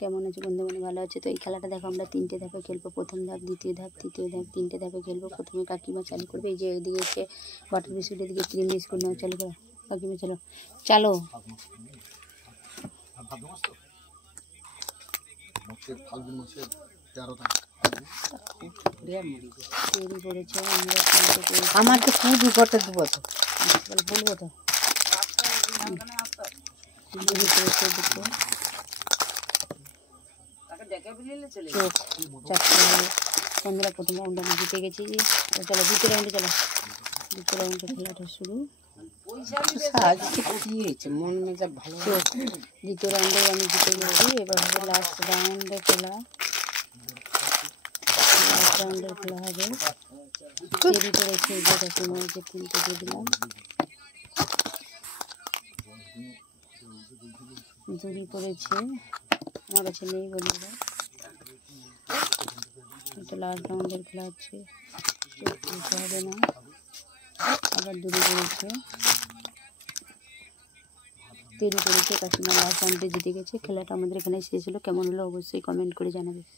কেমন আছে বন্ধু? মনে ভালো আছে তো? এই খেলাটা দেখো আমরা 3টে ধাপে খেলবো। প্রথম ধাপ, দ্বিতীয় ধাপ, তৃতীয় ধাপ, 3টে ধাপে খেলবো। প্রথমে কাকিমা চালু করবে। এই যে এদিকে হচ্ছে বাটার বিস্কুট, এদিকে ক্রিম বিস্কুট নাও চালু করো। কাকিমা চলো, চালো। তৈরি করেছে আমার তো শুধু ঘরটা দেবো তো বলবো তো তৈরি করেছে দুটো চোখ চারটে। বন্ধুরা প্রথম রাউন্ড আমি জিতে গেছি। চলো দ্বিতীয় রাউন্ডে চলো। দ্বিতীয় রাউন্ডে খেলাটা শুরু। মন মেজাজ ভালো। চোখ দ্বিতীয় রাউন্ডে আমি জিতে গেছি। এবার হবে লাস্ট রাউন্ডে খেলা। লাস্ট রাউন্ডের খেলা হবে। তৈরি করেছে যে কাকিমা, যে 3টে দিয়ে দিলাম। তৈরি করেছে আমার কাছে নেই বন্ধুরা। এটা লাস্ট রাউন্ডের খেলা হচ্ছে। চোখ তুলতে হবে না। আবার দূরে করেছে, তৈরি করেছে কাকিমা। লাস্ট রাউন্ডে জিতে গেছে। খেলাটা আমাদের এখানে শেষ হলো। কেমন হলো অবশ্যই কমেন্ট করে জানাবে।